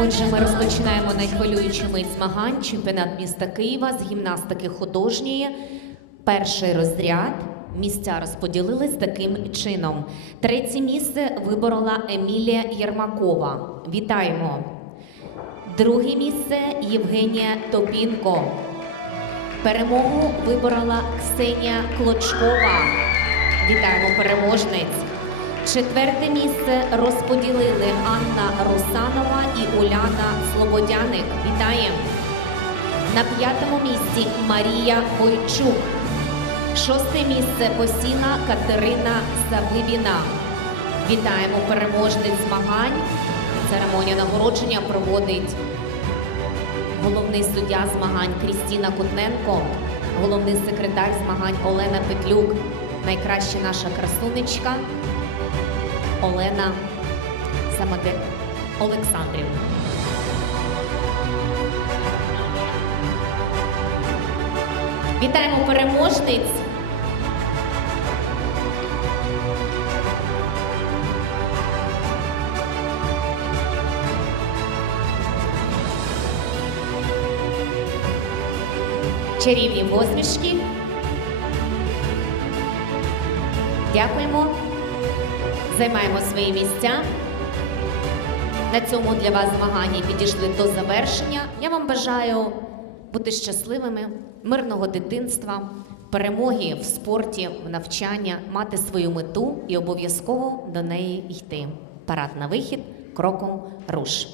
Отже, ми розпочинаємо найхвилюючий мить змагань чемпіонат міста Києва з гімнастики художньої. Перший розряд. Місця розподілились таким чином. Третє місце виборола Емілія Єрмакова. Вітаємо! Друге місце Євгенія Топінко. Перемогу виборола Ксенія Клочкова. Вітаємо переможниць. Четверте місце розподілили Анна Русанова і Уляна Слободяник. Вітаємо! На п'ятому місці Марія Войчук. Шосте місце посіла Катерина Завибіна. Вітаємо переможниць змагань. Церемонію нагородження проводить головний суддя змагань Крістіна Кутненко, головний секретар змагань Олена Петлюк, найкраща наша красунечка Олена Самаде Олександрівна. Вітаємо переможниць. Чарівні посмішки. Дякуємо. Займаємо свої місця. На цьому для вас змагання підійшли до завершення. Я вам бажаю бути щасливими, мирного дитинства, перемоги в спорті, в навчання, мати свою мету і обов'язково до неї йти. Парад на вихід, кроком руш.